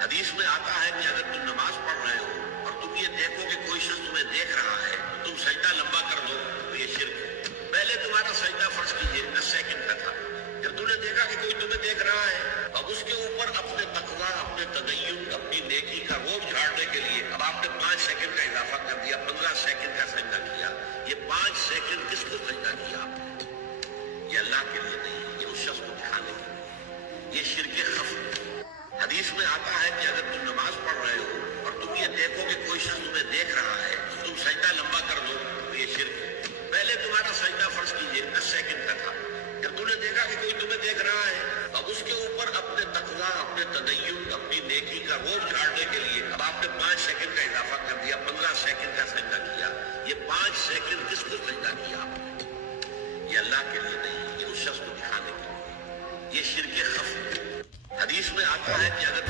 حدیث میں آتا ہے کہ اگر تم نماز پڑھ رہے ہو اور تم یہ دیکھو کہ کوئی شخص تمہیں دیکھ رہا ہے تو تم سجدہ لمبا کر دو تو یہ شرک ہے۔ پہلے تمہارا سجدہ فرض کیجئے 10 سیکنڈ کا تھا، جب تم نے دیکھا کہ کوئی تمہیں دیکھ رہا ہے اب اس کے اوپر اپنے تقویٰ، اپنے تدین، اپنی نیکی کا روب جھاڑنے کے لیے اب آپ نے 5 سیکنڈ کا اضافہ کر دیا، 15 سیکنڈ کا سجدہ کیا۔ یہ 5 سیکنڈ کس کو سجدہ کیا آپ نے؟ یہ اللہ کے لیے نہیں، یہ اس شخص کو دکھانے کے لیے، یہ شرک خفی۔ حدیث میں آتا ہے کہ اگر تم نماز پڑھ رہے ہو اور تم یہ دیکھو کہ کوئی شخص تمہیں دیکھ رہا ہے تو تم سجدہ لمبا کر دو تو یہ شرک ہے۔ پہلے تمہارا سجدہ فرض کیجئے 10 سیکنڈ کا تھا، جب تم نے دیکھا کہ کوئی تمہیں دیکھ رہا ہے اب اس کے اوپر اپنے تقویٰ، اپنے تدین، اپنی نیکی کا روب جھاڑنے کے لیے اب آپ نے 5 سیکنڈ کا اضافہ کر دیا، 15 سیکنڈ کا سجدہ کیا۔ یہ 5 سیکنڈ کس کو سجدہ کیا آپ نے؟ یہ اللہ کے لیے نہیں، یہ اس شخص کو دکھانے کے لیے، یہ شرک خفی۔ حدیث میں آتا ہے کہ اگر